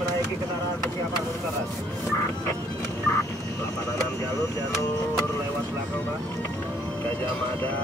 Menaiki kendaraan persiapan berkeras. 86 jalur lewat belakang Pak. Gajah Mada.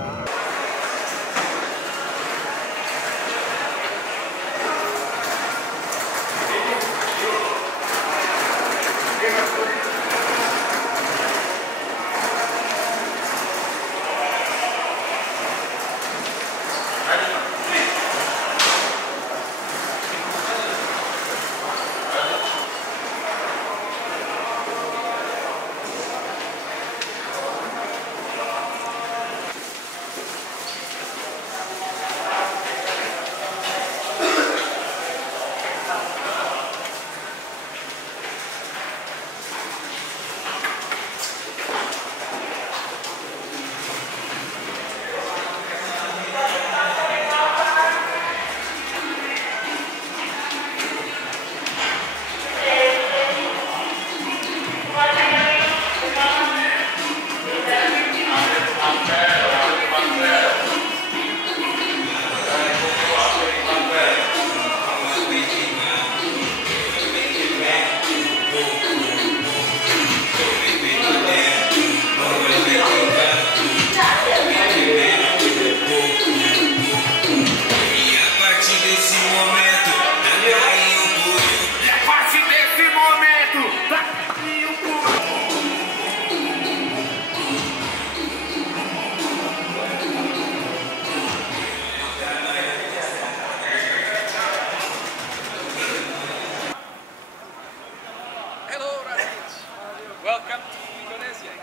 Welcome to Indonesia.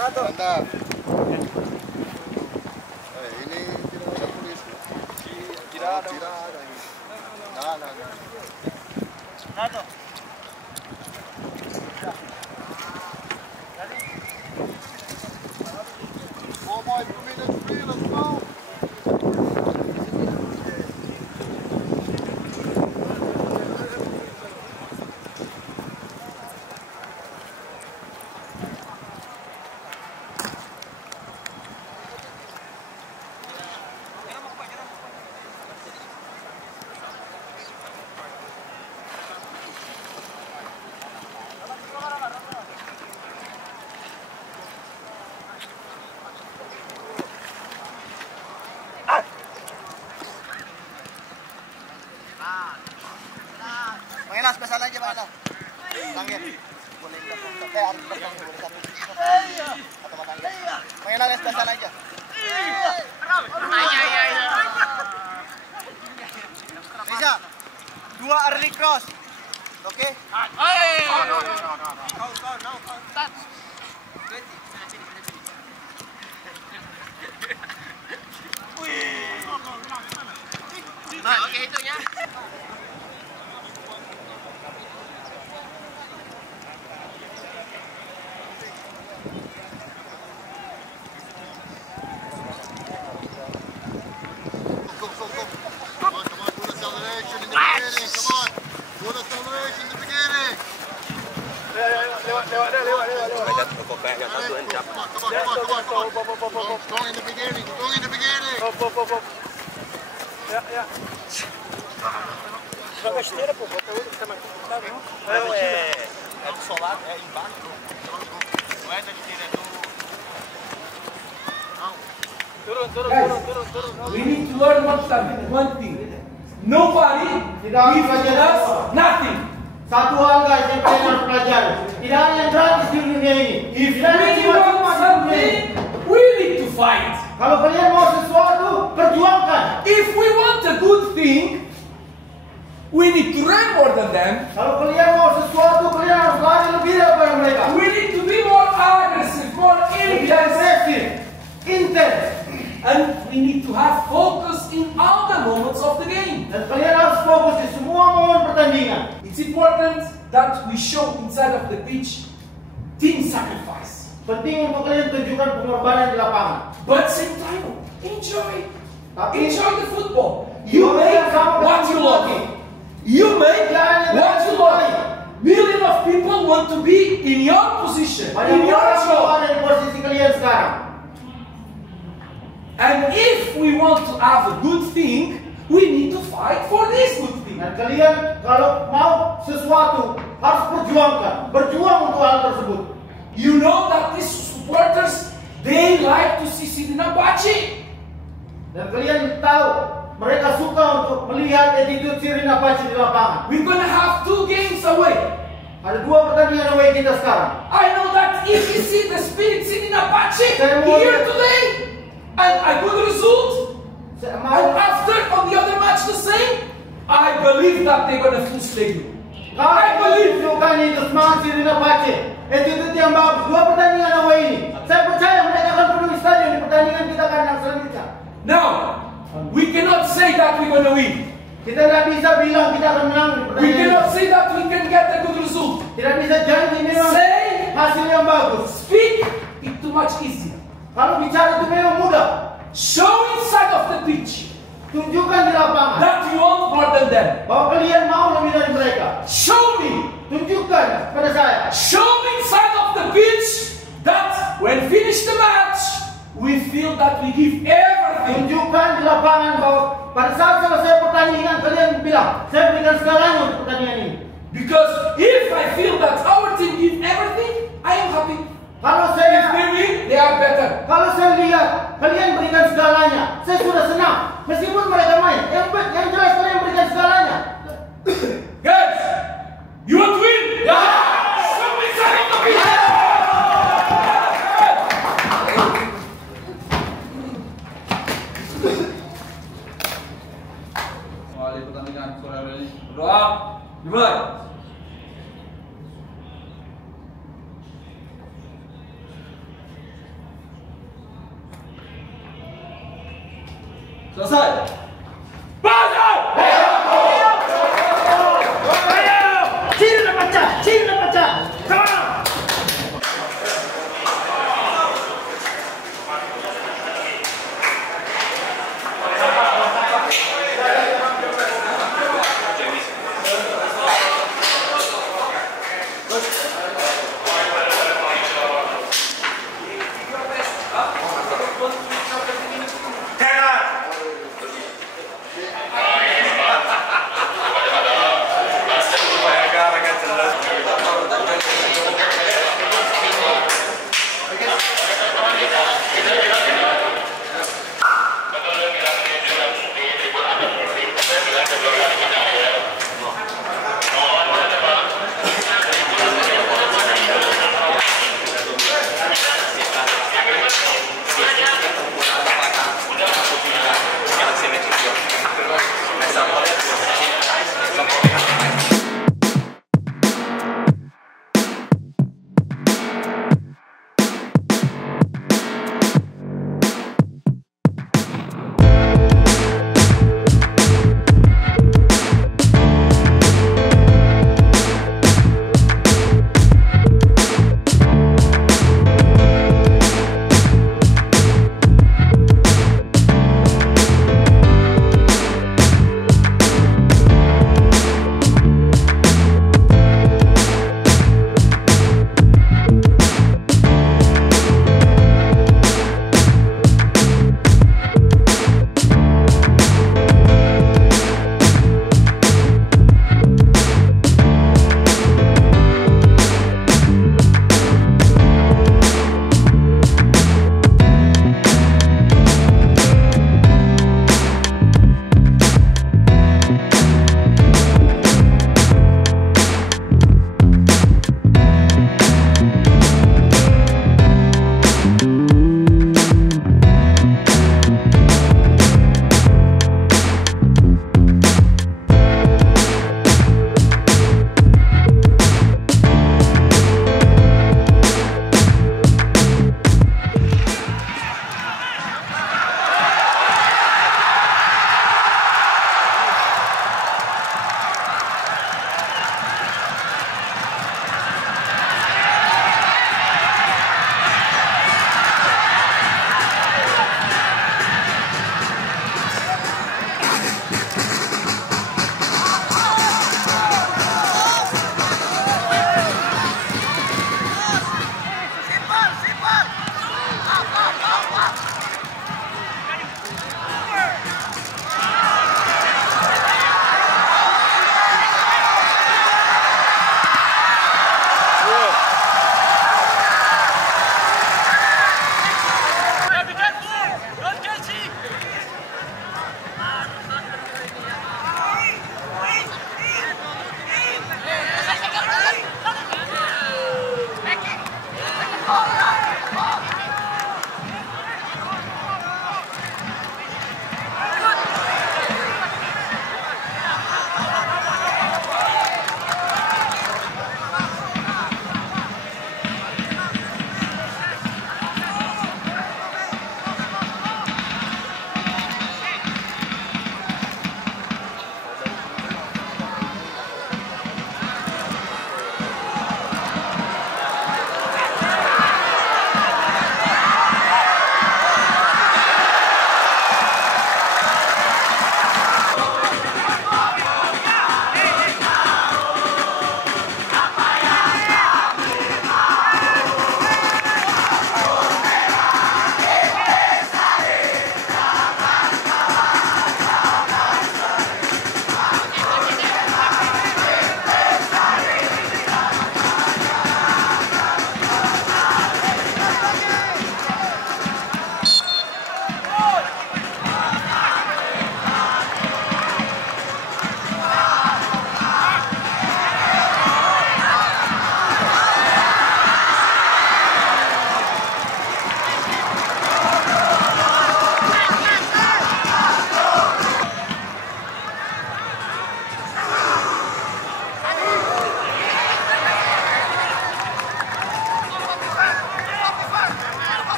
Mantap. Ini tidak ada polis. Tidak ada. Nah. Satu. Oh my, 2 minutes free, let's go. Mengelas spesial aja Pak. Tanggir. Boleh kita harus bertang boleh satu. Atau matangnya. Mengelas spesial aja. Strong in the beginning. Strong in the beginning. Ja. Vai besteira, pô. Bota outro que tá mais complicado, não? É do solar, é embaixo. Não é da esteira, é do... Guys, we need to learn one thing. Nobody gives us nothing. Satu hal guys yang kalian harus pelajari. Tidak ada yang gratis di dunia ini. If we want something, we need to fight. Kalau kalian mau sesuatu, perjuangkan. If we want a good thing, we need to run more than them. Kalau kalian mau sesuatu, kalian harus lari lebih daripada mereka. We need to be more aggressive, more intense, Intens. and we need to have focus in all the moments of the game. Dan kalian harus fokus di semua momen pertandingan. It's important that we show inside of the pitch team sacrifice. Penting untuk kalian tunjukkan pengorbanan di lapangan. But same time, enjoy. Tapi Enjoy the football. You make what you love. You make what you love. Millions of people want to be in your position, in your job. Ada di posisi kalian sekarang. And if we want to have a good thing, we need to fight for this good thing. Dan kalian kalau mau sesuatu harus berjuang untuk hal tersebut. You know that these supporters, they like to see Sirinabachi. Dan kalian tahu mereka suka untuk melihat attitude Sirinabachi di lapangan. We're gonna have 2 games away. Ada 2 pertandingan away kita sekarang. I know that if you see the spirit Sirinabachi here today, and a good result, and after on the other match the same, I believe that they're gonna full stadium. I believe. Tunjukkan itu semangat Sirinabachi. Attitude yang bagus. 2 pertandingan away ini. Saya percaya mereka akan penuhi stadion di pertandingan kita akan yang selanjutnya. Now, we cannot say that we're gonna win. Kita tidak bisa bilang kita akan menang di We pertandingan. cannot say that we can get a good result. Tidak bisa janji memang Say, hasil yang bagus. speak, it's too much easier. Kalau bicara itu memang mudah. Show inside of the pitch Tunjukkan di lapangan that you want more than them. bahwa kalian mau lebih dari mereka. Show me. Tunjukkan pada saya. Show me inside of the pitch that when finish the match, we feel that we give everything. Tunjukkan di lapangan bahwa pada saat selesai pertandingan kalian bilang, saya berikan segalanya untuk pertandingan ini. Because if I feel that our team give everything, I am happy. Kalau If saya they win, they are better. Kalau saya lihat kalian berikan segalanya, saya sudah senang. Meskipun mereka main, yang jelas kalian berikan segalanya. Guys, you want to win? Yeah! Show me inside of the pitch. Kembali pertandingan sore hari ini. Berdoa, dimulai. Selesai. Cina pecah.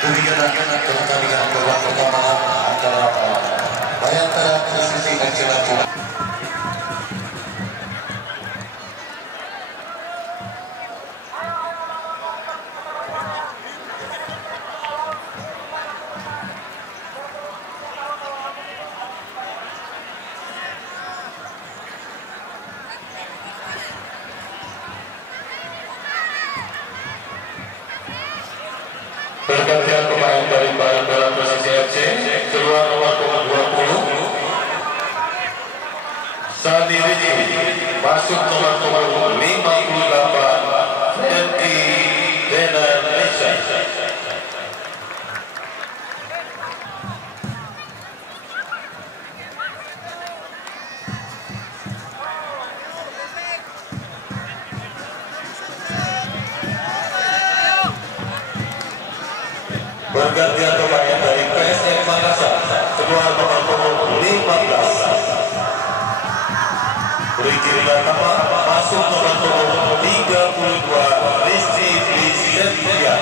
Demikian pertandingan babak pertama antara Bayangkara Persisi dan Cilacap. Pergantian pemain dari Bayangkara Persisi FC, keluar nomor 20 Sandi Riki, masuk nomor 58 Fenty Denanesa. Pergantian pemain dari PSM Makassar, keluar nomor 15 Riki Rinatama, masuk nomor 32 Rizky Vicentia.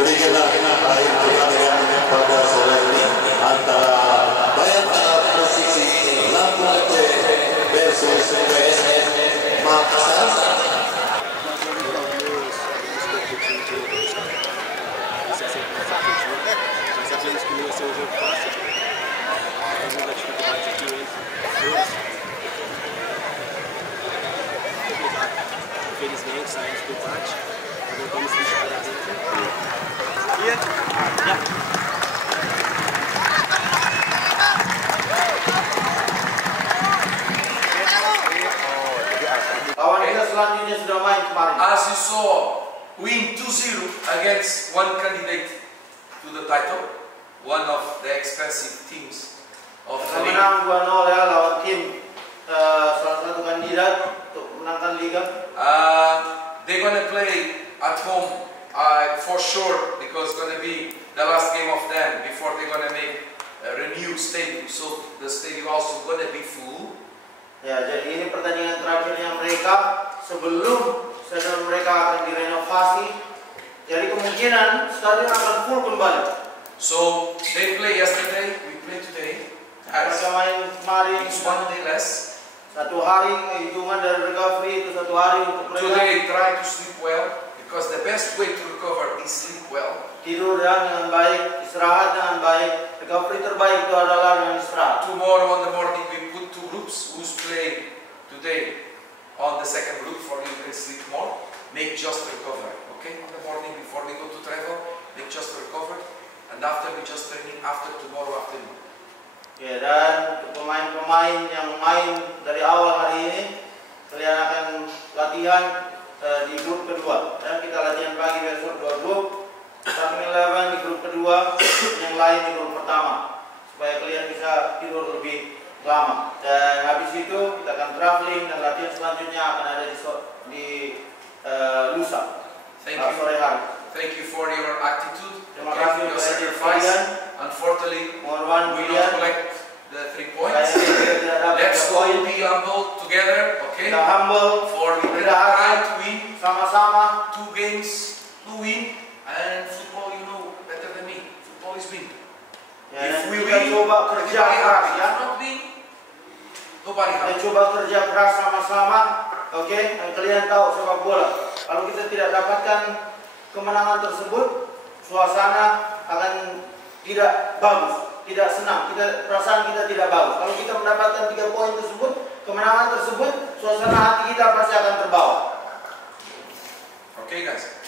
Demikianlah akhir pertandingan pada sore ini antara Bayangkara Persisi Lampung FC versus PSM Makassar. Infelizmente saímos do empate, voltamos a disparar aqui. Lawan kita selanjutnya sudah main kemarin. As you saw, win 2-0 against one candidate to the title, one of the expensive teams of the league. Menang 2-0 ya lawan tim salah satu kandidat untuk menangkan liga. They're gonna play at home for sure because it's gonna be the last game of them before they're gonna make a renewed stadium. So the stadium also gonna be full. Ya, jadi ini pertandingan terakhirnya mereka sebelum stadion mereka akan direnovasi. Jadi kemungkinan stadion akan full kembali. So they play yesterday, we play today. Mereka main kemarin. It's one day less. Satu hari hitungan dari recovery itu satu hari untuk mereka. Today try to sleep well because the best way to recover is sleep well. Tidur dengan baik, istirahat dengan baik. Recovery terbaik itu adalah dengan istirahat. Tomorrow in the morning we put two groups who's playing today on the second group for you can sleep more. Make just recover, okay? In the morning before we go to travel, make just recover, and after we just training after tomorrow afternoon. Ya, dan untuk pemain-pemain yang main dari awal hari ini, kalian akan latihan di grup kedua. Dan kita latihan pagi besok 2 grup, starting 11 di grup kedua, yang lain di grup pertama, supaya kalian bisa tidur lebih lama. Dan habis itu kita akan traveling dan latihan selanjutnya akan ada di lusa. Sore hari. Thank you for your attitude. Terima kasih your untuk sacrifice. kalian. Unfortunately, Mohon we kalian. don't collect the 3 points. Tidak dapat Let's all poin. be humble together, okay? Kita humble, For we kita try to win sama-sama. 2 games to win, and football, you know better than me. Football is win. Ya, If dan we kita win, coba kerja everybody keras happy. ya. If not win, nobody Kita happy. coba kerja keras sama-sama, oke? Dan kalian tahu sepak bola. Kalau kita tidak dapatkan kemenangan tersebut, suasana akan tidak bagus, tidak senang. Perasaan kita tidak bagus. Kalau kita mendapatkan 3 poin tersebut, kemenangan tersebut, suasana hati kita pasti akan terbawa. Okay, guys.